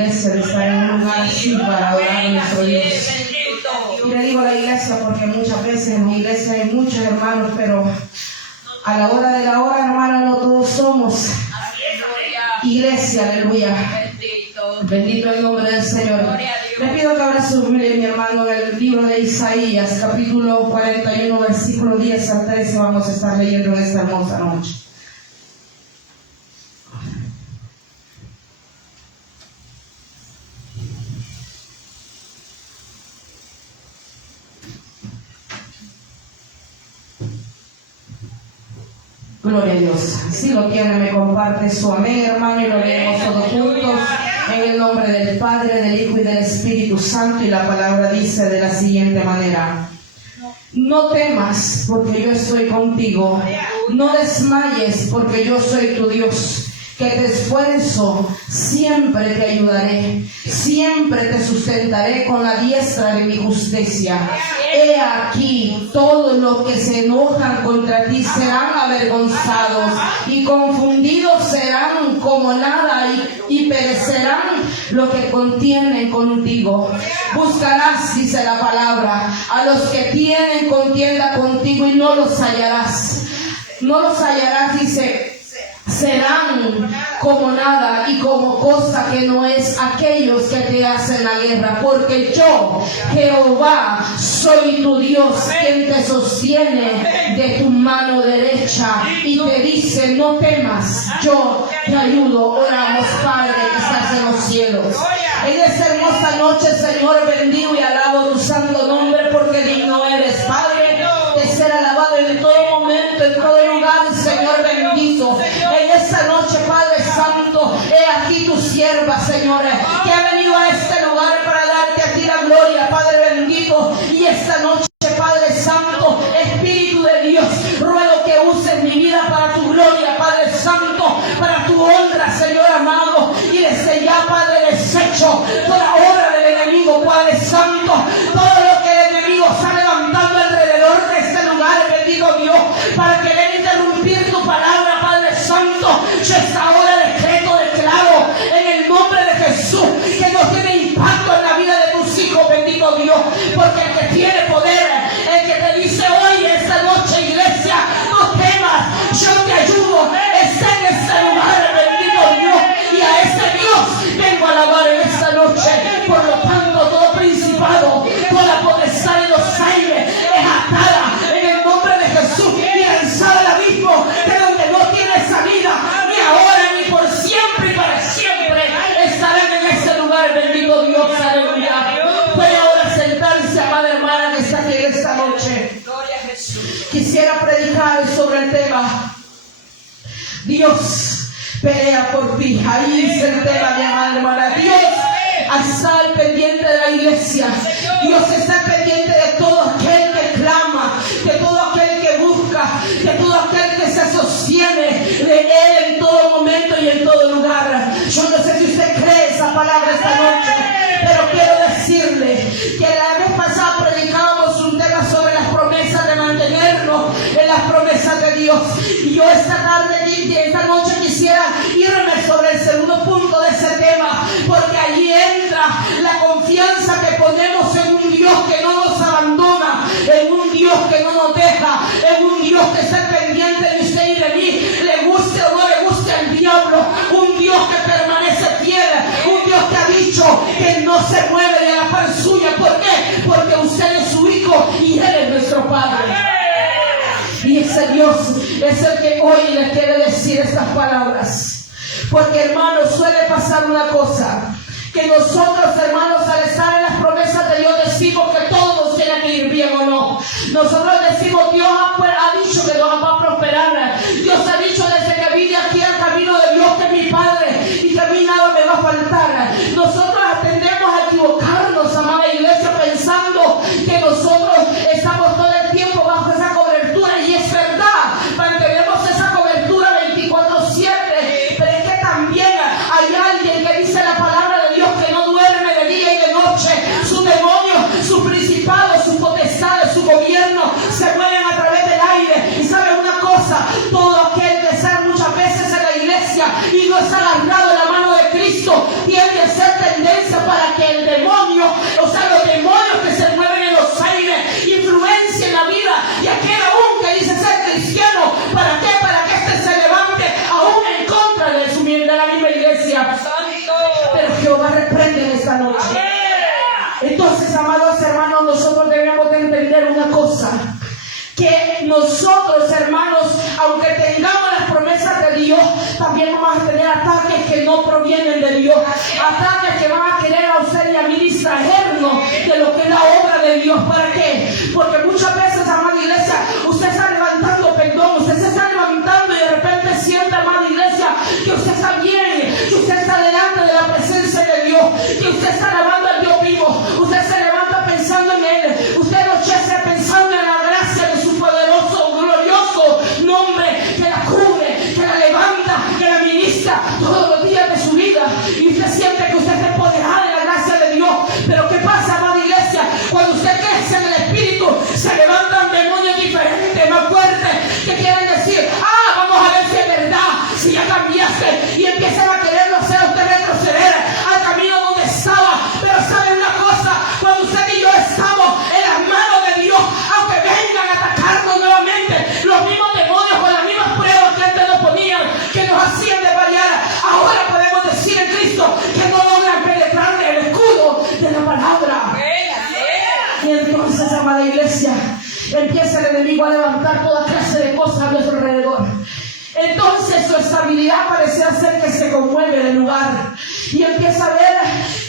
iglesia de estar en un lugar así para adorar a nuestro Dios. Y le digo a la iglesia porque muchas veces en mi iglesia hay muchos hermanos, pero a la hora de la hora, hermana, no todos somos iglesia, aleluya. Bendito el nombre del Señor. Le pido que abra su Biblia, mi hermano, en el libro de Isaías, capítulo 41, versículo 10 al 13. Vamos a estar leyendo en esta hermosa noche. Gloria a Dios. Si lo tiene, me comparte su amén, hermano, y lo leemos todos juntos en el nombre del Padre, del Hijo y del Espíritu Santo. Y la palabra dice de la siguiente manera: no temas, porque yo estoy contigo. No desmayes, porque yo soy tu Dios, que te esfuerzo, siempre te ayudaré, siempre te sustentaré con la diestra de mi justicia. He aquí, todos los que se enojan contra ti serán avergonzados, y confundidos serán como nada, y perecerán los que contienden contigo. Buscarás, dice la palabra, a los que tienen contienda contigo, y no los hallarás. No los hallarás, dice. Serán como nada y como cosa que no es aquellos que te hacen la guerra, porque yo, Jehová, soy tu Dios, quien te sostiene de tu mano derecha y te dice: no temas, yo te ayudo. Oramos, Padre que estás en los cielos. En esta hermosa noche, Señor, bendigo y alabo tu santo nombre, porque digno eres, Padre, de ser alabado en todo momento, en todo lugar, Señor bendito. En esta noche, Padre Santo, he aquí tu sierva, Señor, que ha venido a este lugar para darte a ti la gloria, Padre bendito. Y esta noche, Padre Santo, Espíritu de Dios, ruego que uses mi vida para tu gloria, Padre Santo, para tu honra, Señor amado. Y desde ya, Padre, desecho toda obra del enemigo, Padre Santo, todo lo que el enemigo está levantando alrededor de este lugar, bendito Dios, para querer interrumpir tu palabra, Padre Santo. Yo esta hora declaro en el nombre de Jesús que no tiene impacto en la vida de tus hijos, bendito Dios, porque el que tiene poder, el que te dice hoy, esta noche, iglesia, no temas, yo te ayudo, está en este lugar, bendito Dios, y a ese Dios vengo a alabar en esta noche. Por lo tanto, todo principado, toda potestad en los aires es atada en el nombre de Jesús y lanzada al abismo, de donde no tiene salida, ni ahora ni por siempre y para siempre estarán en este lugar, bendito Dios, aleluya. Puede ahora sentarse, amada hermana que está aquí en esta noche. Quisiera predicar sobre el tema: Dios pelea por ti. Ahí se el tema, mi amada hermana. Dios está al pendiente de la iglesia. Dios está al pendiente de todo aquel que clama, de todo aquel que busca, de todo aquel que se sostiene de Él en todo momento y en todo lugar. Yo no sé si usted cree esa palabra esta noche, pero quiero decirle que la vez pasada predicábamos un tema sobre las promesas de mantenernos en las promesas de Dios. Y yo esta noche quisiera irme sobre el segundo punto de ese tema, porque allí entra la confianza que ponemos en un Dios que no nos abandona, en un Dios que no nos deja, en un Dios que está pendiente de usted y de mí, le guste o no le guste al diablo, un Dios que permanece fiel, un Dios que ha dicho que no se mueve de la par suya. ¿Por qué? Porque usted es su hijo y Él es nuestro Padre. Y ese Dios es el que hoy le quiere decir estas palabras. Porque, hermanos, suele pasar una cosa, que nosotros, hermanos, al estar en las promesas de Dios, decimos que todo nos tiene que ir bien o no. Nosotros decimos: Dios ha dicho que nos va a prosperar. Dios ha dicho desde que vine aquí al camino de Dios que es mi Padre y que a mí nada me va a faltar. Nosotros tendemos a equivocarnos, amada iglesia, pensando que nosotros estamos todo el tiempo bajo esa cobertura, y es verdad, mantenemos esa cobertura 24/7, pero es que también hay alguien que dice la palabra de Dios que no duerme de día y de noche. Sus demonios, sus principados, sus potestades, su gobierno se mueven a través del aire. Y sabe una cosa: todo aquel cosa, que nosotros, hermanos, aunque tengamos las promesas de Dios, también vamos a tener ataques que no provienen de Dios, ataques que van a querer a usted y a mí distraernos de lo que es la obra de Dios. ¿Para qué? Porque muchas veces, amada iglesia, usted está levantando perdón, usted se está levantando y de repente siente, amada iglesia, que usted está bien, que usted está delante de la presencia de Dios, que usted está alabando al Dios vivo, usted se levanta pensando en Él, usted anochece pensando en la gracia de su poderoso, glorioso nombre, que la cubre, que la levanta, que la ministra todos los días de su vida, y usted siente que usted está empoderado en la gracia de Dios. Pero ¿qué pasa, amada iglesia? Cuando usted crece en el Espíritu, se levantan demonios diferentes, más fuertes, que quieren decir, vamos a ver si es verdad, si ya cambiaste, y empiezan a quererlo hacer usted retroceder al camino donde estaba. Pero ¿saben una cosa? Cuando usted y yo estamos en las manos de Dios, aunque vengan a atacarnos nuevamente, los mismos demonios con las mismas pruebas que antes nos ponían, que nos hacían desvariar, ahora podemos decir en Cristo que no logran penetrar el escudo de la palabra. Y entonces, amada iglesia, empieza el enemigo a levantar toda clase de cosas a nuestro alrededor. Entonces su estabilidad parecía ser que se conmueve del lugar, y empieza a ver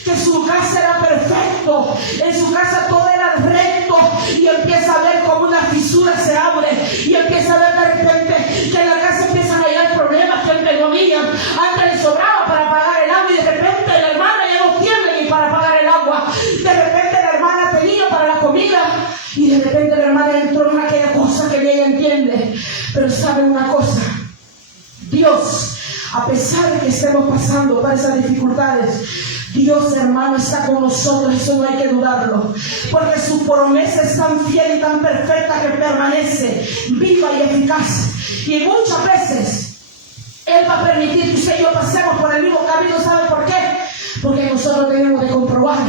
que su casa era perfecto, en su casa todo era recto, y empieza a ver como una fisura se abre, y empieza a ver de repente que en la casa empiezan a llegar problemas que antes no habían. Antes le sobraba para pagar el agua, y de repente la hermana ya no tiene ni para pagar el agua. De repente la hermana tenía para la comida, y de repente la hermana entró en aquella cosa que ella entiende. Pero ¿saben una cosa? Dios, a pesar de que estemos pasando por esas dificultades, Dios, hermano, está con nosotros. Eso no hay que dudarlo, porque su promesa es tan fiel y tan perfecta que permanece viva y eficaz. Y muchas veces Él va a permitir que usted y yo pasemos por el mismo camino. ¿Sabe por qué? Porque nosotros tenemos que comprobar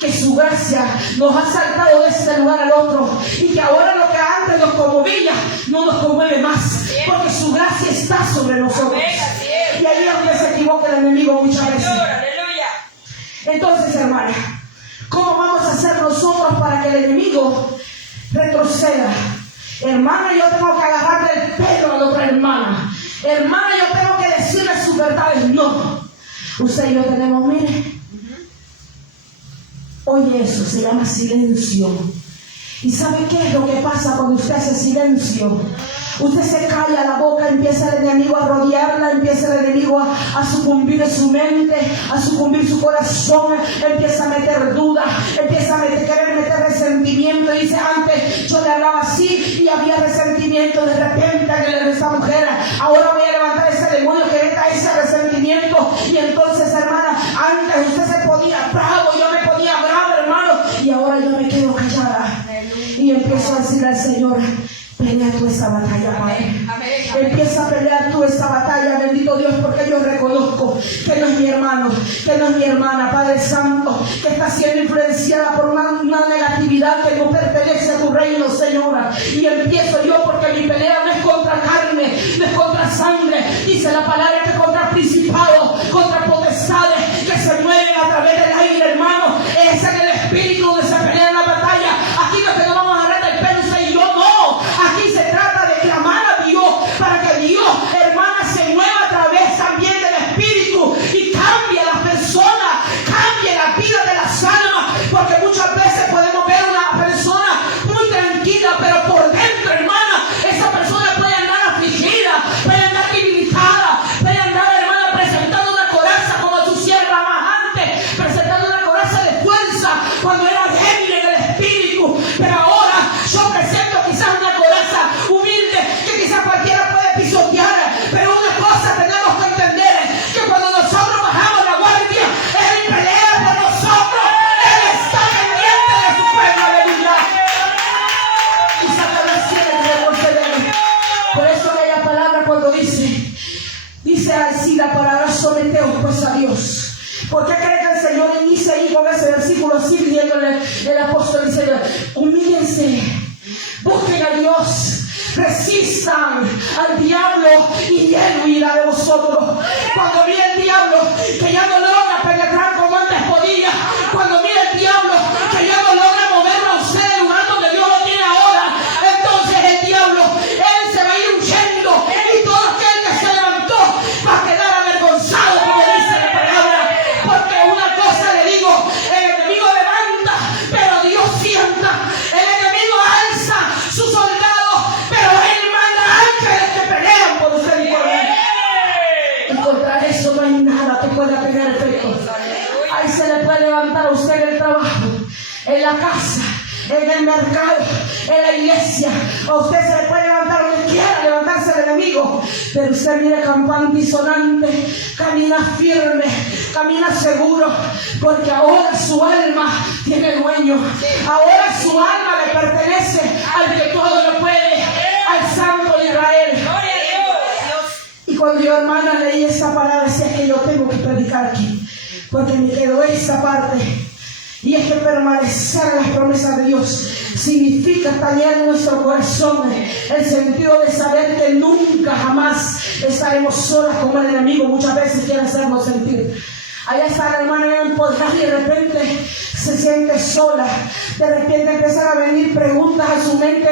que su gracia nos ha saltado de este lugar al otro, y que ahora lo que antes nos conmovía no nos conmueve más, porque su gracia está sobre nosotros. Y ahí es donde se equivoca el enemigo muchas veces. Entonces, hermana, ¿cómo vamos a hacer nosotros para que el enemigo retroceda? Hermana, yo tengo que agarrarle el pelo a la otra hermana. Hermana, yo tengo que decirle sus verdades. No. Usted y yo tenemos, mire, oye, eso se llama silencio. ¿Y sabe qué es lo que pasa cuando usted hace silencio? Usted se calla la boca, empieza el enemigo a rodearla, empieza el enemigo a sucumbir su mente, a sucumbir su corazón, empieza a meter dudas, empieza a querer meter resentimiento. Dice, antes yo le hablaba así y había resentimiento, de repente de esta mujer, ahora voy a levantar ese demonio que meta ese resentimiento. Y entonces, hermana, antes usted se ponía bravo, yo me ponía bravo, hermano, y ahora yo me quedo callada. Y empiezo a decirle al Señor, pelea tú esa batalla, Padre. Empieza a pelear tú esa batalla, bendito Dios, porque yo reconozco que no es mi hermano, que no es mi hermana, Padre Santo, que está siendo influenciada por una negatividad que no pertenece a tu reino, Señora. Y empiezo yo, porque mi pelea no es contra carne, no es contra sangre. Dice la palabra que contra principados, contra potestades que se mueven a través del aire, hermano. Es en el espíritu donde se pelea la batalla. Aquí no es que no vamos a agarrar del pelo, usted y yo, no. Aquí se trata de clamar a Dios para que Dios, hermana, se mueva a través también del Espíritu y cambie a las personas, cambie la vida de las almas, porque muchas veces podemos ver una persona muy tranquila, pero por dentro, hermana, esa persona puede andar afligida, puede andar debilitada, puede andar, hermana, presentando una coraza como su sierva más antes, presentando una coraza de fuerza cuando era débil en el Espíritu, pero ahora yo presento quizás una coraza humilde que quizás cualquiera puede pisotear. Pero una cosa tenemos que entender, que cuando nosotros bajamos la guardia, Él pelea por nosotros. Él está pendiente de su pueblo, aleluya. Y Satanás tiene que retroceder. Por eso aquella palabra cuando dice así la palabra, someteos pues a Dios. ¿Por qué cree que el Señor inicia ahí con ese versículo así, pidiéndole el apóstol, dice, humíllense, busquen a Dios, resistan al diablo y Él huirá de vosotros? Cuando mire el diablo que ya no logra penetrar como antes podía, cuando mire el diablo que ya no logra moverlo a usted del lugar donde Dios lo tiene ahora, se le puede levantar a usted en el trabajo, en la casa, en el mercado, en la iglesia. A usted se le puede levantar donde quiera levantarse el enemigo, pero usted viene campante y sonante, camina firme, camina seguro, porque ahora su alma tiene dueño. Ahora su alma le pertenece al que todo lo puede, al Santo de Israel. Y cuando yo, hermana, leí esta palabra, decía que yo tengo que predicar aquí, porque me quedó esta parte. Y es que permanecer en las promesas de Dios significa tallar en nuestro corazón el sentido de saber que nunca jamás estaremos solas como el enemigo muchas veces quiere hacernos sentir. Allá está la hermana empoderada y de repente se siente sola. De repente empiezan a venir preguntas a su mente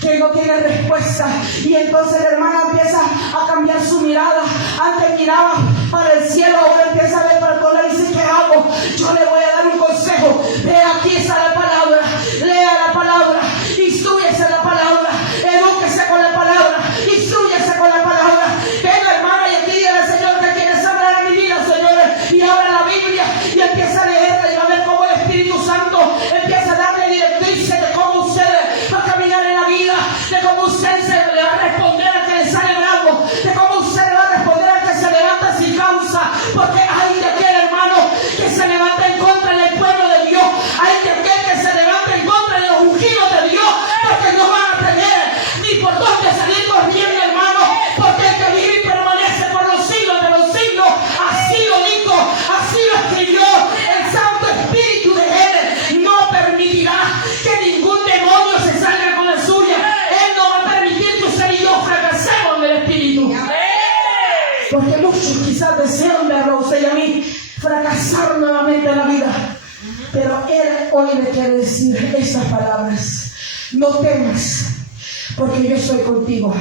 que no tienen respuesta. Y entonces la hermana empieza a cambiar su mirada. Antes miraba para el cielo, ahora empieza a ver para el pueblo y dice, ¿qué hago? Yo le voy a dar un consejo. Vea, aquí está la palabra. Lea la palabra. Instrúyese la palabra. Edúquese con la palabra. Instrúyese con la palabra. Venga, hermana, y aquí dígale al Señor que quieres hablar a mi vida, señores. Y abra la Biblia y empieza a leerla y va a ver cómo el Espíritu Santo empieza a darle directrices de cómo usted va a caminar en la vida, de cómo usted se le va a responder al que le sale bravo, de cómo usted le va a responder al que se levanta sin causa, porque hay de aquel hermano que se levanta en contra del pueblo de Dios, hay de aquel que se levanta en contra de los ungidos de Dios, porque no van a tener ni por dónde salir corriendo, hermano, porque el que vive y permanece por los siglos de los siglos, así lo dijo, así lo escribió el Santo Espíritu de él. No permitirá que ningún demonio se salga con la suya. Él no va a permitir que usted y yo fracasemos en el Espíritu. Porque muchos quizás desean verlo a usted y a mí fracasar nuevamente en la vida. Pero Él hoy le quiere decir estas palabras: no temas, porque yo estoy contigo.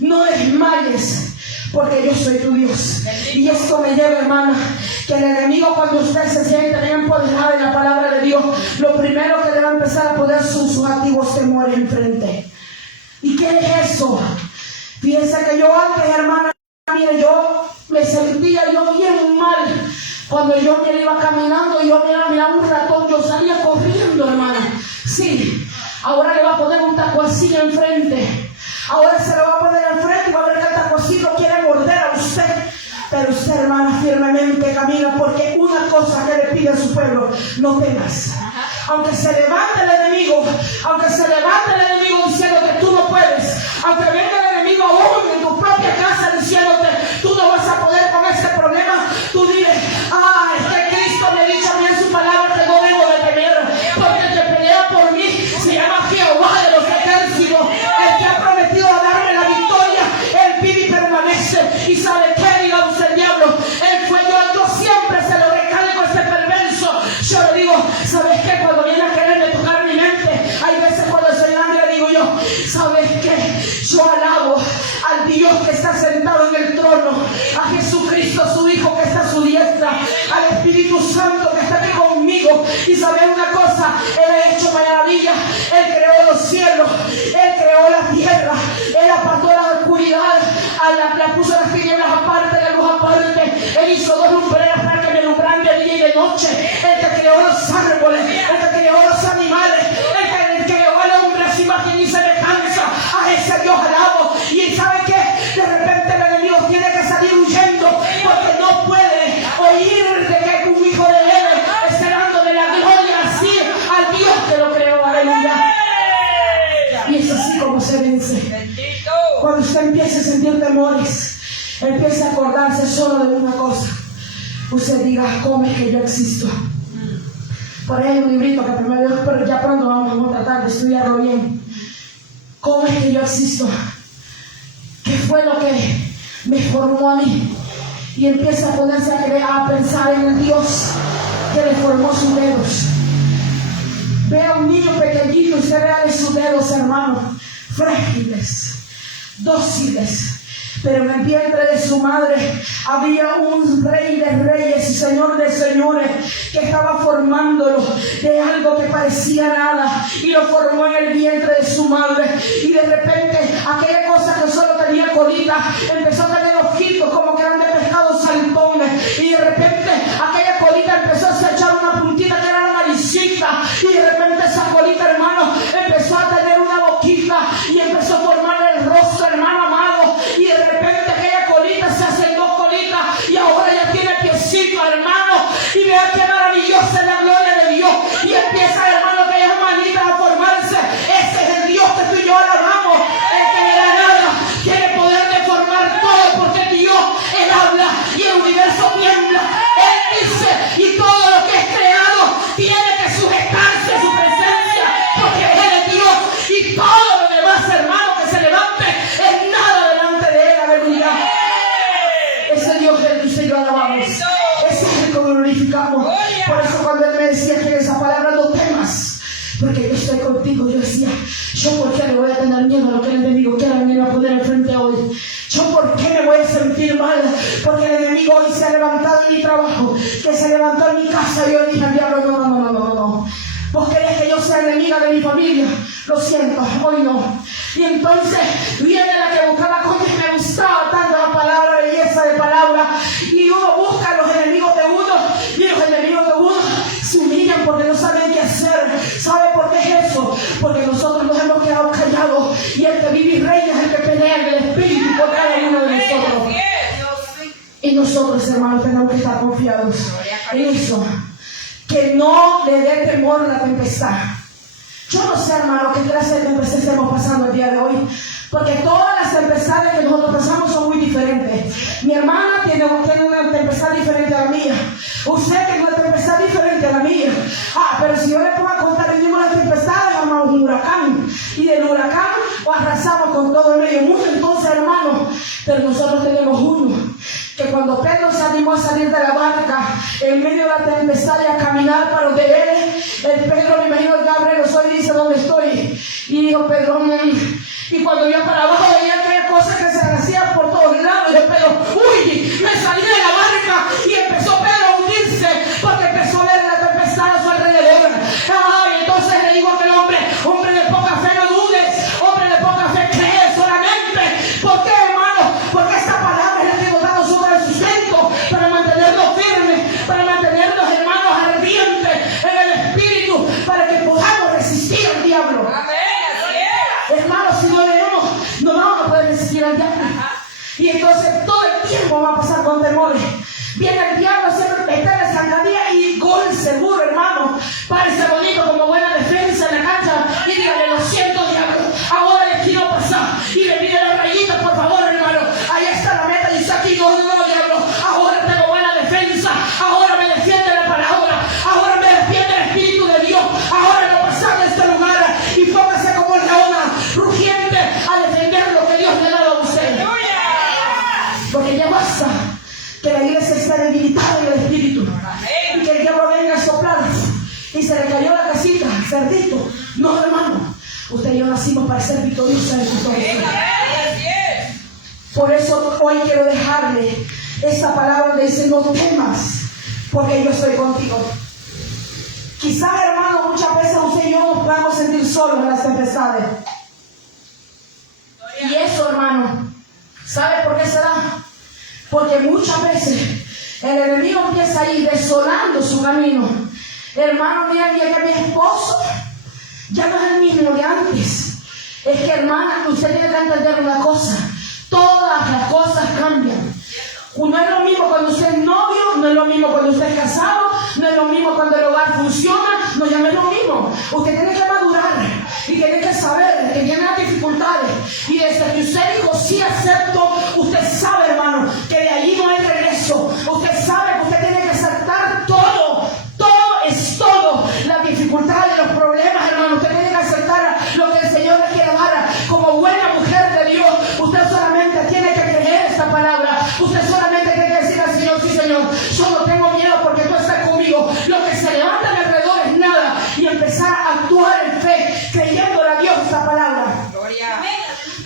No desmayes, porque yo soy tu Dios. Y esto me lleva, hermana, que el enemigo, cuando usted se siente bien empoderado en la palabra de Dios, lo primero que le va a empezar a poner sus antiguos temores enfrente. ¿Y qué es eso? Fíjense que yo antes, hermana, mire, yo me sentía yo bien mal. Cuando yo me iba caminando y yo miraba un ratón, yo salía corriendo, hermana. Sí, ahora le va a poner un taco así enfrente. Ahora se lo va a poner enfrente y va a ver que el taco así lo quiere morder a usted. Pero usted, hermana, firmemente camina, porque una cosa que le pide a su pueblo: no temas. Aunque se levante el enemigo, aunque se levante el enemigo diciendo que tú no puedes, aunque venga el enemigo aún en tu propia casa diciéndote tú no vas a poder con este problema, tú dices: ah, es que Cristo me ha dicho a mí en su palabra que no debo de temer, porque el que pelea por mí se llama Jehová de los ejércitos, el que ha prometido darme la victoria. Él vive y permanece. Y sabe qué, diga usted, el diablo, él fue yo siempre se lo recalco a este perverso. Yo le digo: ¿sabes qué? Cuando viene a quererme tocar mi mente, hay veces cuando soy ángel digo yo: ¿sabes qué? Yo alabo al Dios que está sentado en el trono, a Jesucristo su Hijo que está a su diestra, al Espíritu Santo que está aquí conmigo. Y saben una cosa, Él ha hecho maravillas. Él creó los cielos, Él creó la tierra, Él apartó la oscuridad, la puso las tinieblas aparte, la luz aparte. Él hizo dos lumbreras para que me alumbran de día y de noche. El que creó los árboles, el que creó los animales, el que creó al hombre a su imagen y semejanza. A ese Dios alabo. Y ¿sabe qué? De repente el enemigo tiene que salir huyendo, porque no puede oír de que un hijo de él está dando de la gloria así al Dios que lo creó. Aleluya. Y es así como se vence. Cuando usted empiece a sentir temores, empiece a acordarse solo de una cosa. Usted diga: ¿cómo es que yo existo? Por ahí hay un librito que primero, pero ya pronto vamos a tratar de estudiarlo bien. ¿Cómo es que yo existo? ¿Qué fue lo que me formó a mí? Y empieza a ponerse a pensar en el Dios que le formó sus dedos. Vea a un niño pequeñito y usted vea de sus dedos, hermano, frágiles, dóciles. Pero en el vientre de su madre había un rey de reyes y señor de señores que estaba formándolo de algo que parecía nada, y lo formó en el vientre de su madre. Y de repente aquella cosa que solo tenía colita empezó a tener ojitos como que eran de pescado saltones, y de repente aquella colita Esa es la gloria de Dios. Y empieza, hermano, aquellas manitas a formarse. Ese es el Dios que tú y yo alabamos. El que de la nada tiene poder de formar todo, porque Dios, Él habla y el universo tiembla. Él dice, y todo lo que es creado tiene que sujetarse a su presencia, porque Él es Dios. Y todo lo demás, hermano, que se levante es nada delante de Él. Aleluya. Ese Dios es el que usted y yo alabamos. Ese es el que glorificamos. Por eso cuando Él me decía que en esa palabra no temas, porque yo estoy contigo, yo decía, ¿yo por qué le voy a tener miedo a lo que el enemigo quiera venir a poner enfrente hoy? ¿Yo por qué me voy a sentir mal? Porque el enemigo hoy se ha levantado en mi trabajo, que se levantó en mi casa, y yo dije al diablo, no. ¿Vos querés que yo sea enemiga de mi familia? Lo siento, hoy no. Y entonces viene la que buscaba cosas, me gustaba tanto la palabra, belleza de palabra, y uno busca a los enemigos de uno, y los enemigos de uno se humillan porque no saben qué hacer. ¿Sabe por qué es eso? Porque nosotros nos hemos quedado callados, y el que vive y reina es el que pelea en el espíritu por cada uno de nosotros. Y nosotros, hermanos, tenemos que estar confiados en eso, que no le dé temor la tempestad. Yo no sé, hermano, qué clase de tempestad estamos pasando el día de hoy, porque todas las tempestades que nosotros pasamos son muy diferentes. Mi hermana tiene una tempestad diferente a la mía. Usted tiene una tempestad diferente a la mía. Pero si yo le pongo a contar el mismo las tempestades, hermano, un huracán. Y del huracán arrasamos con todo el medio mundo. Entonces, hermano, pero nosotros tenemos uno que cuando Pedro se animó a salir de la barca en medio de la tempestad y a caminar para donde él, el Pedro, me imagino que abre los ojos y dice, ¿dónde estoy? Y dijo Pedro, y cuando yo para abajo veía aquellas cosas que se hacían por todos lados, y Pedro, uy, me salí de la barca, y empezó Pedro a hundirse porque empezó a ver la tempestad a su alrededor. Entonces le digo a aquel hombre de poca fe, no dudes, hombre de poca fe, cree solamente. ¿Por qué, hermano? Porque esta palabra es la que hemos dado sobre el sustento para mantenernos firmes, para mantenernos, hermanos, ardientes en el espíritu, para que podamos resistir al diablo. Hermanos, si no leemos, no vamos a poder resistir al diablo. Y entonces todo el tiempo va a pasar con temores. Viene el diablo a hacer meter la zancadilla y gol seguro, hermano. Parece bonito como buena defensa en la cancha. Y dígale, lo siento, diablo, ahora les quiero pasar. Y le pide la rayita, por favor, hermano. Ahí está la meta y dice aquí, no, diablo, ahora tengo buena defensa. Ahora me defiende la palabra. Ahora me defiende el Espíritu de Dios. Ahora no pasar de este lugar. Y póngase como leona rugiente a defender lo que Dios le ha dado a usted. Porque ya basta que la iglesia está debilitada en el espíritu, y que el diablo venga a soplar y se le cayó la casita, cerdito. No, hermano, usted y yo nacimos para ser victoriosos en su corazón. Por eso hoy quiero dejarle esta palabra donde dice, no temas, porque yo estoy contigo. Quizás, hermano, muchas veces usted y yo nos podamos sentir solos en las tempestades. Y eso, hermano, ¿sabe por qué se da? Porque muchas veces el enemigo empieza a ir desolando su camino. Hermano, mira que mi esposo ya no es el mismo de antes. Es que, hermana, usted tiene que entender una cosa. Todas las cosas cambian. No es lo mismo cuando usted es novio, no es lo mismo cuando usted es casado, no es lo mismo cuando el hogar funciona, no, ya no es lo mismo. Usted tiene que madurar y tiene que saber que tiene las dificultades. Y desde que usted dijo sí acepto, usted sabe, hermano, que de allí no hay regreso. Usted sabe que usted tiene que aceptar todo. Todo es todo. Las dificultades, los problemas, hermano. Usted tiene que aceptar lo que el Señor le quiere dar. Como buena mujer de Dios, usted solamente tiene que creer esta palabra. Usted solamente tiene que decir al Señor, sí, Señor, yo no tengo miedo porque tú estás conmigo. Lo que se levanta a mi alrededor es nada. Y empezar a actuar en fe, creyéndole a Dios esta palabra. Gloria.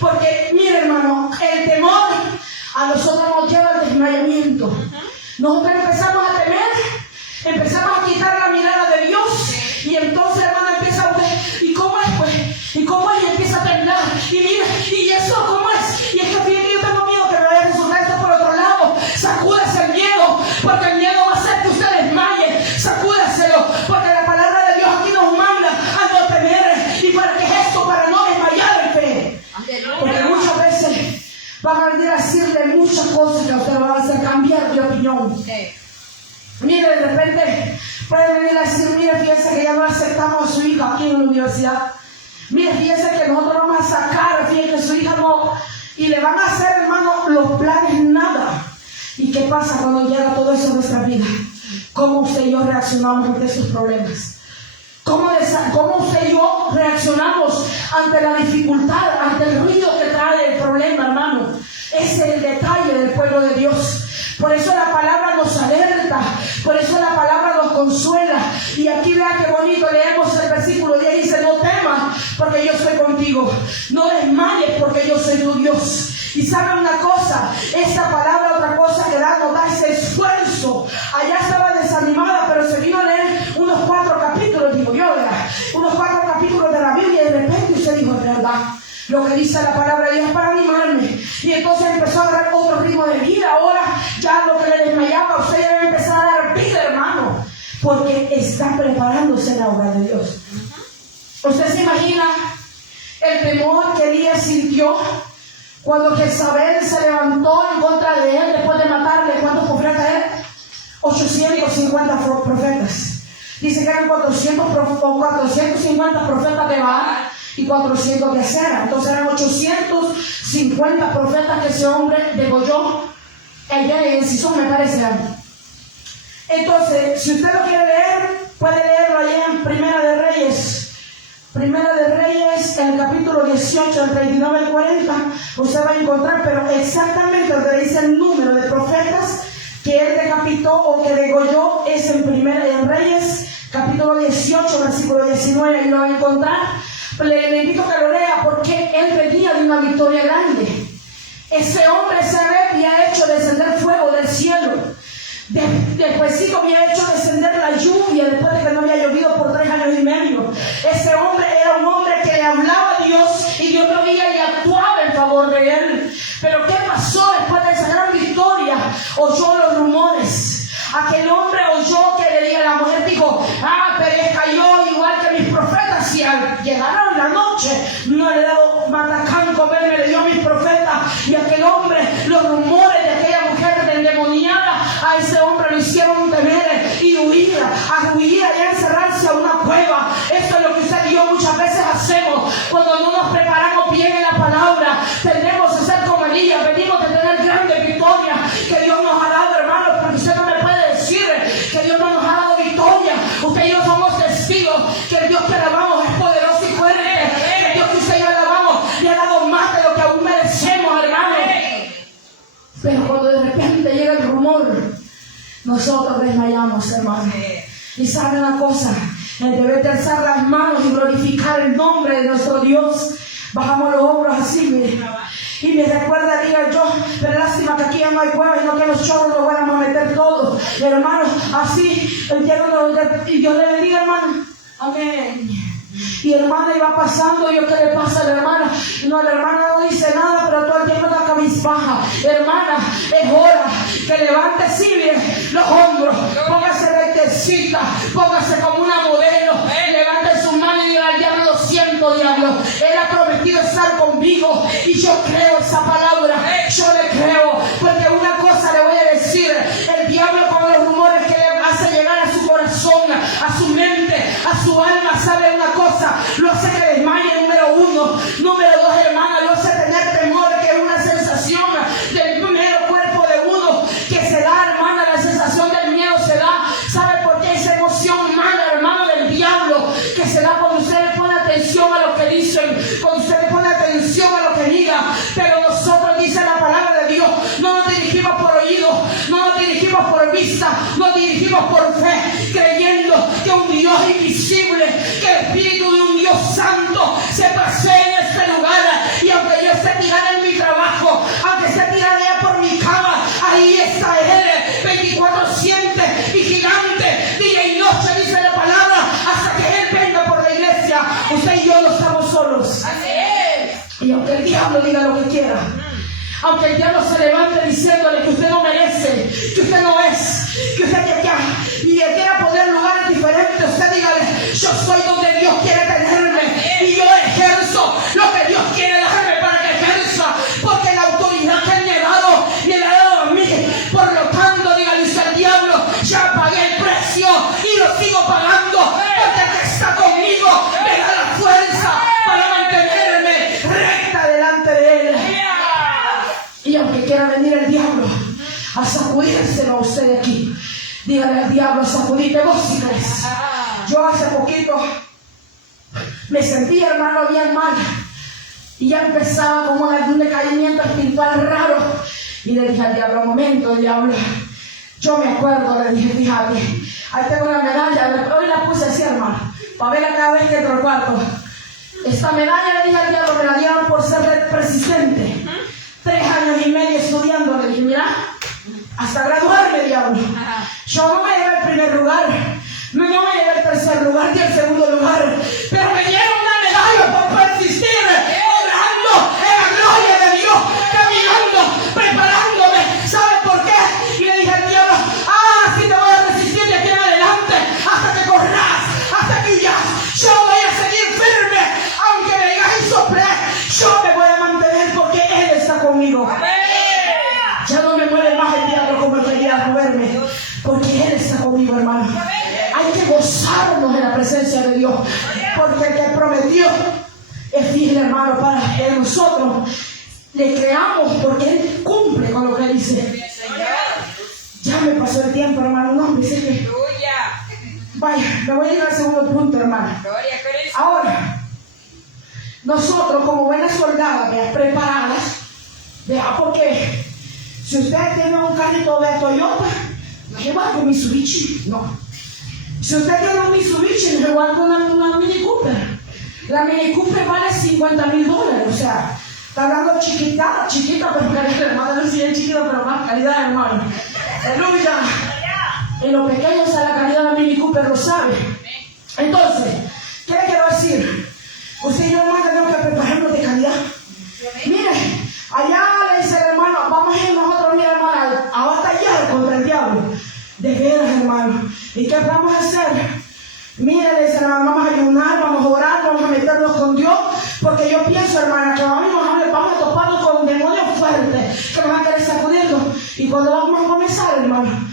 Porque, mire, hermano, el temor a nosotros nos lleva al desmayamiento. Nosotros empezamos a temer, empezamos a quitar la mirada de Dios, y entonces, hermano, empieza a ver, ¿y cómo es, pues? ¿Y cómo es? Y empieza a temblar, y mire, ¿y eso cómo es? Y es que fíjate, yo tengo miedo que me vaya a resultar esto por otro lado. Sacúdese el miedo, porque el miedo va a hacer que usted desmaye. Sacúdaselo, porque la palabra de Dios aquí nos manda a no temer. ¿Y para qué es esto? Para no desmayar en fe. Porque muchas veces van a venir a decirle muchas cosas que a usted lo van a hacer cambiar de opinión. Mire, de repente puede venir venir a decir, mire, fíjese que ya no aceptamos a su hija aquí en la universidad. Mire, fíjese que nosotros vamos a sacar, fíjese que su hija no, y le van a hacer, hermano, los planes nada. ¿Y qué pasa cuando llega todo eso a nuestra vida? ¿Cómo usted y yo reaccionamos ante esos problemas? ¿Cómo usted y yo reaccionamos ante la dificultad, ante el ruido que trae el problema, hermano? Ese es el detalle del pueblo de Dios. Por eso la palabra nos alerta, por eso la palabra nos consuela. Y aquí vea qué bonito, leemos el versículo 10, dice, no temas porque yo soy contigo, no desmayes porque yo soy tu Dios. Y saben una cosa, esta palabra, otra cosa que nos da ese esfuerzo. Allá estaba desanimada, pero se vino a leer unos 4 capítulos, digo yo, ¿verdad? Unos 4 capítulos de la Biblia, y de repente usted dijo, es verdad, lo que dice la palabra de Dios para animarme. Y entonces empezó a dar otro ritmo de vida. Ahora ya lo que le desmayaba, usted debe empezar a dar vida, hermano, porque está preparándose la obra de Dios. ¿Usted se imagina el temor que Elías sintió cuando Jezabel se levantó en contra de él después de matarle? ¿Cuántos profetas eran? 850 profetas. Dice que eran 450 profetas de Baal y 400 de Acera. Entonces eran 850 profetas que ese hombre degolló allá en Sison, me parece. Entonces, si usted lo quiere leer, puede leerlo allá en Primera de Reyes. Primera de Reyes, en el capítulo 18, el 39 al 40, usted va a encontrar, pero exactamente donde dice el número de profetas que él decapitó o que degolló es en Primera de Reyes, capítulo 18, versículo 19, y lo va a encontrar. Le invito a que lo lea porque él venía de una victoria grande. Ese hombre se había hecho descender fuego del cielo. Después sí había hecho descender la lluvia después de que no había llovido por 3 años y medio. Ese hombre era un hombre que le hablaba a Dios y Dios lo veía y actuaba en favor de él. Pero ¿qué pasó después de esa gran victoria? Oyó los rumores. Aquel hombre oyó que le diga, la mujer dijo, perezca yo igual que mis profetas. Si al llegar a la noche no le he dado matacán comer, me le dio a mis profetas. Y aquel hombre, los rumores de aquella mujer endemoniada, a ese hombre lo hicieron temer y huir y encerrarse a una cueva. Esto es lo que usted y yo muchas veces hacemos cuando no nos preparamos bien en la palabra. Tendemos a ser como Elías, venimos de tener grandes victorias que Dios nos ha dado, hermanos, porque usted no me puede decir que Dios no nos ha dado victoria. Usted y yo somos testigos que el Dios que alabamos es poderoso y fuerte. El Dios que usted y yo alabamos le ha dado más de lo que aún merecemos, hermano. Pero cuando de repente llega el rumor, nosotros desmayamos, hermano. Y sabe una cosa, en vez de alzar las manos y glorificar el nombre de nuestro Dios, bajamos los hombros así, mire. Y me recordaría yo, pero lástima que aquí ya no hay cuevas y no que los chorros lo van a meter todos. Hermanos, así, y Dios le bendiga, hermano. Amén. Y hermana iba pasando, y yo, ¿qué le pasa a la hermana? No, la hermana no dice nada, pero todo el tiempo está cabizbaja. Hermana, es hora que levante así bien los hombros, póngase rectecita, póngase como una modelo, levante sus manos y diga al diablo, lo siento, diablo, él ha prometido estar conmigo y yo creo esa palabra, yo le creo, porque una cosa le voy a decir, el diablo con los rumores que le hace llegar a su corazón, a su mente, a su alma, sabe una cosa, lo hace que desmaye, número 1, número 2, hermana, lo hace tener temor, que es una sensación del mero cuerpo de uno, que se da, hermana, la sensación del miedo se da, ¿sabe por qué? Esa emoción mala, hermano, del diablo, que se da cuando usted le pone atención a lo que dicen, cuando usted le pone atención a lo que diga, pero nosotros, dice la palabra de Dios, no nos dirigimos por oído, no nos dirigimos por vista, nos dirigimos por fe, creyendo que un Dios invisible, que el Espíritu de un Dios santo se pasea en este lugar, y aunque yo esté tirada en mi trabajo, aunque esté tirada ya por mi cama, ahí está Él, 24/7 y gigante, día y noche, dice la palabra, hasta que Él venga por la iglesia. Usted y yo no estamos solos. Y aunque el diablo diga lo que quiera, aunque el diablo se levante diciéndole que usted no merece, que usted no es, que usted y le quiera poner lugares diferentes, usted dígale, yo soy donde Dios quiere tenerme y yo ejerzo lo que Dios quiere darme para que ejerza, porque la autoridad que Él me ha dado a mí. Por lo tanto, dígale usted al diablo, ya pagué el precio y lo sigo pagando. diablo a sacudirte. Vos sí crees. Yo hace poquito me sentí, hermano, bien mal. Y ya empezaba como un decaimiento espiritual raro. Y le dije al diablo, un momento, diablo. Yo me acuerdo, le dije, fíjate, ahí tengo una medalla. Hoy la puse así, hermano, para verla cada vez que entro al cuarto. Esta medalla, le dije al diablo, me la dieron por ser persistente. 3 años y medio estudiando. Le dije, mira, hasta graduarme, diablo. Yo no me llevé el primer lugar, no me llevé el tercer lugar ni el segundo lugar, pero me dieron una medalla por persistir, obrando en la gloria de Dios, caminando, preparándome. ¿Sabe por qué? Y le dije al diablo, sí te voy a resistir de aquí en adelante, hasta que corras, hasta que huyas. Yo voy a seguir firme, aunque me digas y sople, yo me voy a mantener porque Él está conmigo. Ya no me mueve más el diablo como quería moverme, porque Él está conmigo, hermano. Hay que gozarnos en la presencia de Dios, porque el que prometió es fiel, hermano, para que nosotros le creamos, porque Él cumple con lo que dice. Ya me pasó el tiempo, hermano, no, me dice que... Vaya, me voy a ir al segundo punto, hermano. Ahora, nosotros como buenas soldadas, preparadas, vea, porque si usted tiene un carrito de Toyota, no es igual que un Mitsubishi, no. Si usted tiene un Mitsubishi, no es igual que una Mini Cooper. La Mini Cooper vale $50,000, o sea, está hablando chiquita, pero hermano, no es bien chiquita, pero más calidad, hermano. Aleluya. En lo pequeño está la calidad de la Mini Cooper, lo sabe. Entonces, ¿qué le quiero decir? Usted y yo, hermano, tenemos que prepararnos de calidad. Mire, allá le dice el hermano, vamos a ir nosotros, mira, hermano, a batallar contra el diablo. De veras, hermano. ¿Y qué vamos a hacer? Mire, le dice, hermano, vamos a ayunar, vamos a orar, vamos a meternos con Dios, porque yo pienso, hermana, que vamos a toparnos con demonios fuertes que nos van a querer sacudirnos. Y cuando vamos a comenzar, hermano,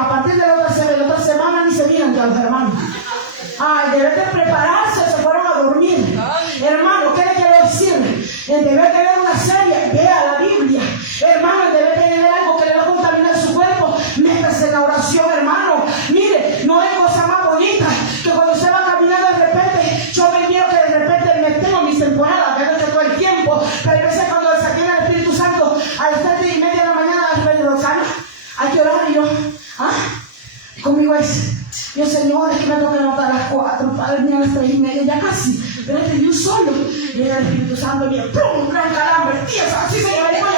a partir de la otra semana ni se miran ya los hermanos. Deben de prepararse, se fueron a dormir. Hermano, ¿qué le quiero decir? En debe de ver una serie, vea la Biblia. Hermano, en debe de ver algo que le va a contaminar su cuerpo, métase en la oración, hermano. Mire, no hay cosa más bonita que cuando usted va caminando de repente, yo me quiero que de repente me tengo mis temporadas, que todo el tiempo, pero a veces cuando se tiene el Espíritu Santo, a las 3:30 de la mañana, Roxana, hay que orar y yo, conmigo es, yo Señor, es que me toca levantar a las 4, Padre mío, a las 3:30, ya casi, pero este yo solo, y el Espíritu Santo viene, ¡pum! Un gran calambre, tío, así Señor, ahí voy.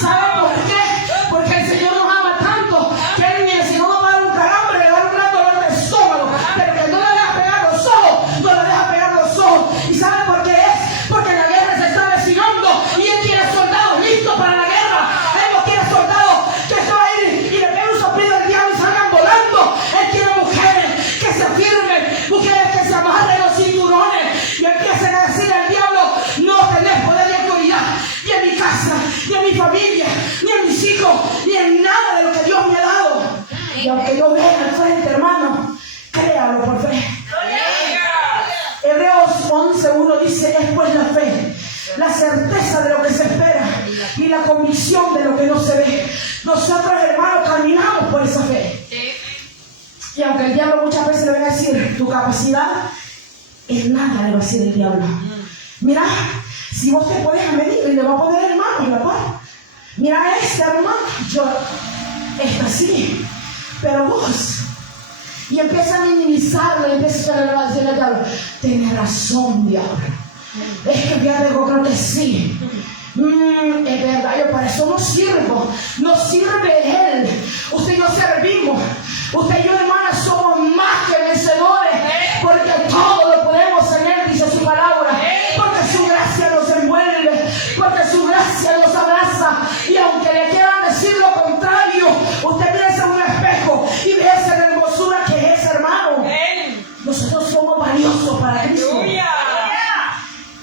¿Sabe por qué? Porque el Señor nos ama tanto, que Él viene, si no nos va a dar un calambre, le va a dar un gran dolor de estómago, pero que no le deja pegar los ojos, no le deja pegar los ojos. ¿Y sabe por qué es? Porque la guerra se está avecinando y Él quiere soldados listos para la guerra. Él no quiere soldados que se van a ir y le peguen un soplido al diablo y salgan volando. Él quiere mujeres que se afirmen, mujeres que se amarren los cinturones y empiecen a decir al diablo, no tenés poder de autoridad, ni en mi casa, ni en mi familia, ni en mis hijos, ni en nada de lo que Dios me ha dado. Y aunque yo vea al frente, hermano, créalo por fe. Hebreos 11:1 dice, es pues la fe, la certeza de lo que se espera y la convicción de lo que no se ve. Nosotros, hermanos, caminamos por esa fe. Y aunque el diablo muchas veces le venga a decir, tu capacidad es nada, le va a decir el diablo. Mira, si vos te puedes medir y le va a poner hermano, la par. Mira este hermano, yo, esta sí, pero vos. Y empieza a minimizarlo y empieza a decirle al diablo, tienes razón, diablo. Es que fíjate, yo creo que sí. Es verdad, yo para eso no sirvo. No sirve Él. Usted y yo servimos. Usted y yo, hermanas, somos más que vencedores. Porque todo lo podemos en Él, dice su palabra. Porque su gracia nos envuelve. Porque su gracia nos abraza. Y aunque le quieran decir lo contrario, usted piensa en un espejo y ve esa hermosura que es, hermano. Nosotros somos valiosos para Cristo.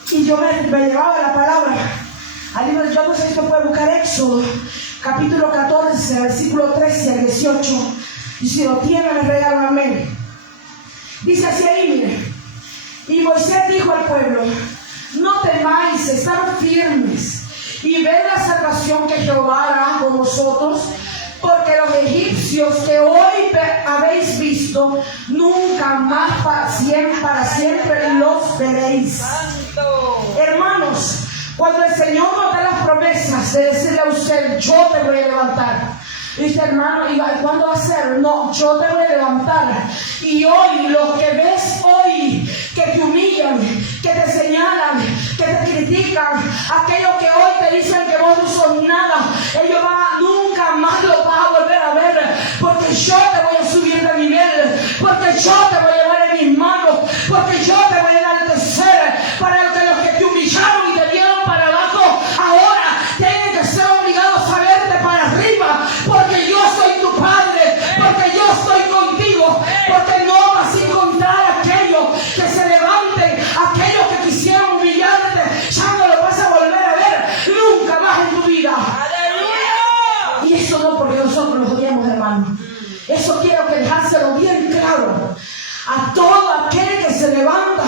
Y yo me llevaba la palabra al libro de Job. No sé si usted puede buscar Éxodo, capítulo 14, versículo 13 al 18. Y si lo tiene, me regalan amén. Dice así ahí, mire. Y Moisés dijo al pueblo, no temáis, estad firmes, y ved la salvación que Jehová hará con vosotros, porque los egipcios que hoy nunca más para siempre los veréis. Hermanos, cuando el Señor nos da las promesas de decirle a usted, yo te voy a levantar. Dice, hermano, ¿y cuándo va a ser? No, yo te voy a levantar. Y hoy, los que ves hoy, que te humillan, que te señalan, que te critican, aquellos que hoy te dicen que vos no sos nada, ellos nunca más lo vas a volver a ver, porque yo te voy a subir de nivel, porque yo te voy a llevar en mis manos, porque yo te voy a enaltecer, para que los que te humillaron y te dieron para abajo, ahora tienen que ser obligados a verte para arriba, porque yo soy tu Padre, porque yo estoy contigo, porque no vas a encontrar a aquellos que se levanten, aquellos que quisieran humillarte, ya no lo vas a volver a ver nunca más en tu vida. ¡Aleluya! Y eso no porque nosotros los odiamos, hermano. Eso quiero que dejárselo bien claro a todo aquel que se levanta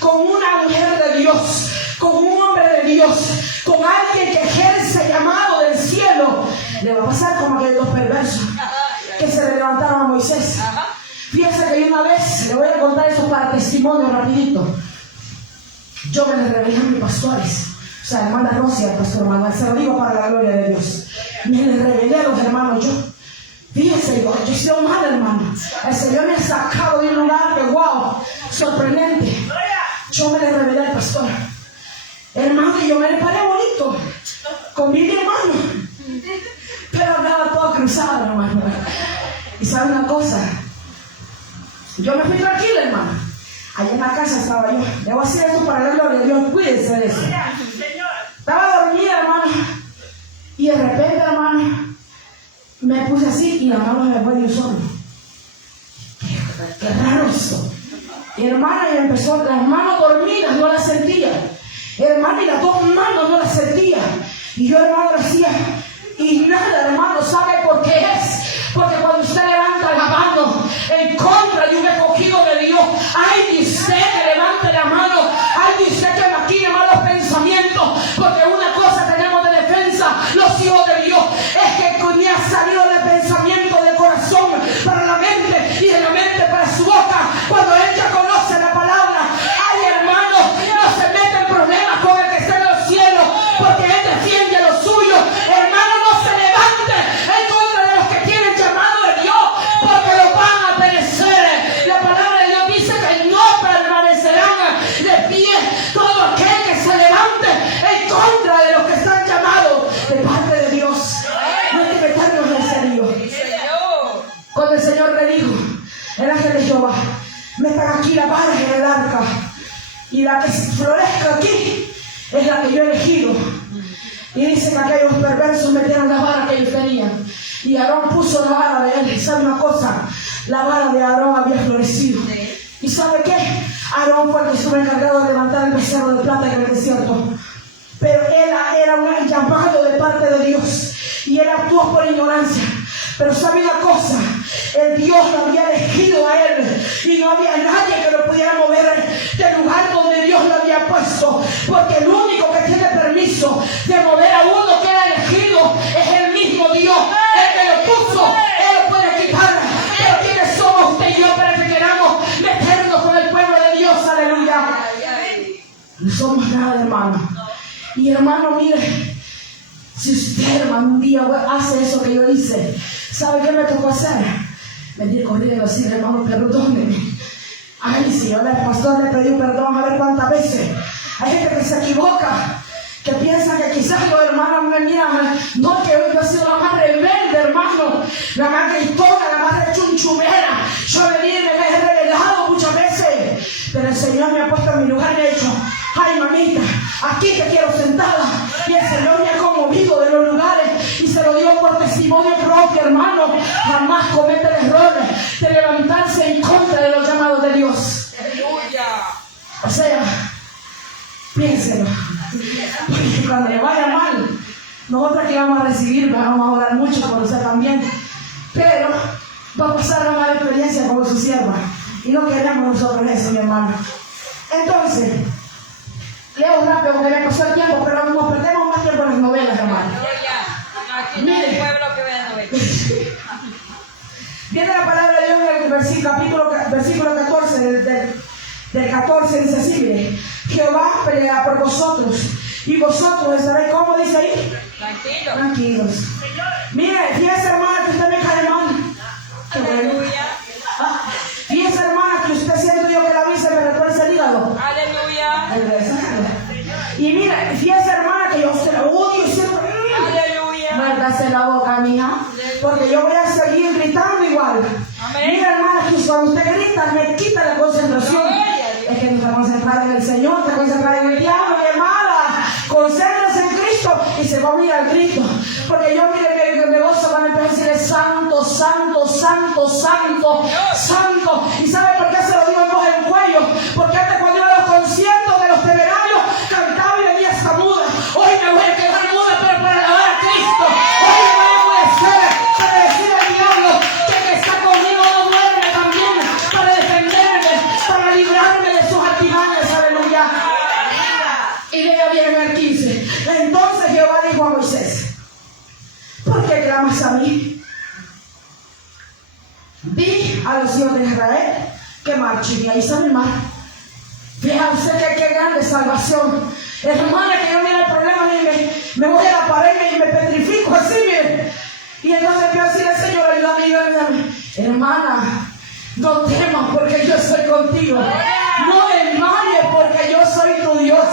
con una mujer de Dios, con un hombre de Dios, con alguien que ejerce llamado del cielo. Le va a pasar como aquellos dos perversos que se le levantaron a Moisés. Fíjense que una vez, le voy a contar eso para testimonio rapidito. Yo me le revelé a mis pastores, o sea, hermana Rosy, al pastor Manuel, se lo digo para la gloria de Dios. Me le revelé a los hermanos yo. Fíjense, yo he sido mal, hermano. El Señor me ha sacado de un lugar que, wow, sorprendente. Yo me le revelé al pastor. Hermano, y yo me le paré bonito, con mi hermano. Pero andaba todo cruzado, hermano. Y sabe una cosa, yo me fui tranquila, hermano. Allá en la casa estaba yo. Le voy a hacer esto para la gloria de Dios. Cuídense de eso. Estaba dormida, hermano. Y de repente, hermano, me puse así y la mano me fue de un solo. Qué raro eso. Y hermana, y empezó, las manos dormidas no las sentía. Hermano, y las dos manos no las sentía. Y yo, hermano, decía, y nada, hermano, ¿sabe por qué es? Porque cuando usted levanta la mano en contra de un escogido de Dios, ay de usted que levante la mano, ay de usted que maquine malos pensamientos, porque una cosa tenemos de defensa los hijos de Dios, es que me ha salido de pensamiento del corazón para la mente y de la mente para su boca, cuando él ya conoce la palabra. Ay, hermano, no se mete en problemas con el que está en los cielos, porque él defiende a los suyos. Hermano, no se levante en contra de los que tienen llamado de Dios, porque los van a perecer. La palabra de Dios dice que no permanecerán de pie todo aquel que se levante en contra de los que están llamados de parte de Dios. No hay que meternos en serio. Cuando el Señor le dijo, el ángel de Jehová, metan aquí la vara en el arca, y la que florezca aquí es la que yo he elegido. Y dice que aquellos perversos metieron la vara que ellos tenían, y Aarón puso la vara de él. ¿Sabe una cosa? La vara de Aarón había florecido. ¿Y sabe qué? Aarón fue el que estuvo encargado de levantar el becerro de plata en el desierto. Pero él era un llamado de parte de Dios, y él actuó por ignorancia. Pero sabe una cosa, el Dios lo había elegido a él, y no había nadie que lo pudiera mover del lugar donde Dios lo había puesto, porque el único que tiene permiso de mover a uno que era elegido es el mismo Dios. El que lo puso, él lo puede quitar. Pero ¿quiénes somos usted y yo para que queramos meternos con el pueblo de Dios? Aleluya. No somos nada, hermano. Y hermano, mire, si usted, hermano, un día hace eso que yo hice, ¿sabe qué me tocó hacer? Venir corriendo y decir, hermano, perdóneme. Ay, si ahora el pastor le pidió perdón a ver cuántas veces. Hay gente que se equivoca, que piensa que quizás los hermanos me miran, no, que yo he sido la más rebelde, hermano, la más gritona, la más rechunchumera. Yo me he revelado muchas veces, pero el Señor me ha puesto en mi lugar y me ha dicho, ay, mamita, aquí te quiero sentada. Y el Señor me ha conmovido de los lugares, y se lo digo por testimonio propio, hermano. Jamás comete el error de levantarse en contra de los llamados de Dios. O sea, piénselo, porque cuando le vaya mal, nosotros que vamos a recibir, vamos a orar mucho por usted también, pero va a pasar una mala experiencia como su sierva, y no queremos nosotros eso, mi hermano. Entonces, leo rápido porque me pasó el tiempo, pero nos perdemos más tiempo en las novelas, hermano. Mire, viene la palabra de Dios en el versículo versículo 14 del 14 dice así, mire, Jehová peleará por vosotros y vosotros estaréis, ¿cómo dice ahí? Tranquilos. Mire, fíjese hermana que usted me cae mal. Aleluya. Fíjese hermana que usted siento yo que la visa me retuerce el hígado. Aleluya. Y mire, fíjese hermana que yo se la odio siempre. Aleluya. Muérdase la boca, mija, porque yo voy a seguir gritando igual. Amén. Mira hermana que cuando usted grita me quita la concentración. Es que no está concentrada en el Señor, está concentrada en el diablo, mi hermana. Concéntrese en Cristo y se va a unir al Cristo. Porque yo mire que me gozo cuando empiezo a decirle santo, santo, santo, santo, santo. ¿Y sabe por qué se lo digo en voz en cuello? Porque antes cuando iba a los conciertos de los temerarios cantaba y venía esta muda. Hoy me voy a quedar muda, pero para alabar a Cristo. Hoy me voy a enmudecer para decir al diablo que el que está conmigo no duerme también, para defenderme, para librarme de sus artimañas. Aleluya. Y vea bien el 15. Entonces Jehová dijo a Moisés: ¿por qué clamas a mí? Di a los hijos de Israel que marchen, y ahí sale el mar. Vea usted que qué grande salvación. Hermana, que yo mira el problema y me voy a la pared y me petrifico así, mire. Y entonces empiezo a decirle al Señor: ayúdame, ayúdame. Hermana, no temas porque yo estoy contigo. No desmayes porque yo soy tu Dios.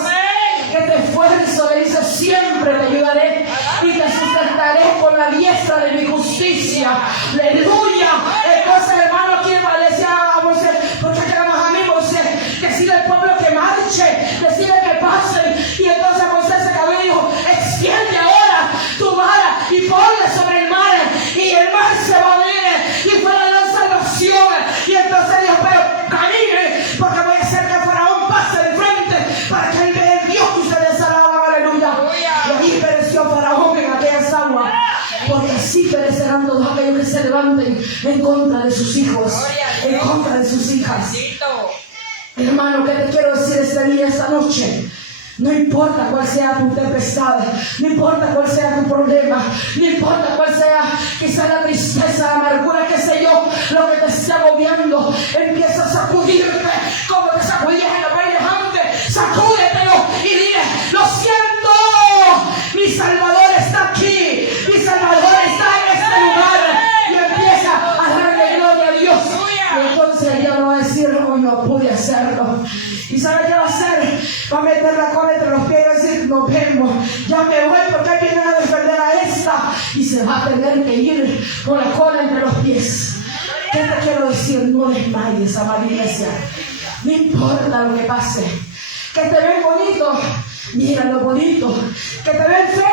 Que te esfuerzo, le dice, siempre te ayudaré y te sustentaré con la diestra de mi justicia. Aleluya. Entonces, hermano, aquí le decía a Moisés: ¿por qué quedamos a mí, Moisés? Decirle al pueblo que marche, decirle que pasen. Y entonces Moisés se cayó y dijo: extiende ahora tu vara y ponle sobre el mar, y el mar se va a abrir y fue la gran salvación. Y entonces dijo: pero camine, porque voy a hacer que Faraón pase de frente para que él vea el Dios que ustedes alaban. Aleluya. Y ahí pereció Faraón en aquellas aguas, porque así perecerán todos aquellos que se levanten en contra de sus hijos, en contra de sus hijas. Hermano, ¿qué te quiero decir este día, esta noche? No importa cuál sea tu tempestad, no importa cuál sea tu problema, no importa cuál sea quizá la tristeza, la amargura, qué sé yo, lo que te esté agobiando, empieza a sacudirte como te sacudías en la pared antes. Sacúdetelo y dile: lo siento, mi Salvador está aquí, mi Salvador está en este lugar. Y empieza a darle gloria a Dios. Y entonces ella va a decir: no, no pude hacerlo. ¿Y sabe qué va a hacer? Va a meter la cola entre los pies y va a decir: nos vemos, ya me voy porque ahí vienen a defender a esta. Y se va a tener que ir con la cola entre los pies. ¿Qué te quiero decir? No desmayes, amada iglesia. No importa lo que pase. Que te ven bonito, mira lo bonito. Que te ven feo,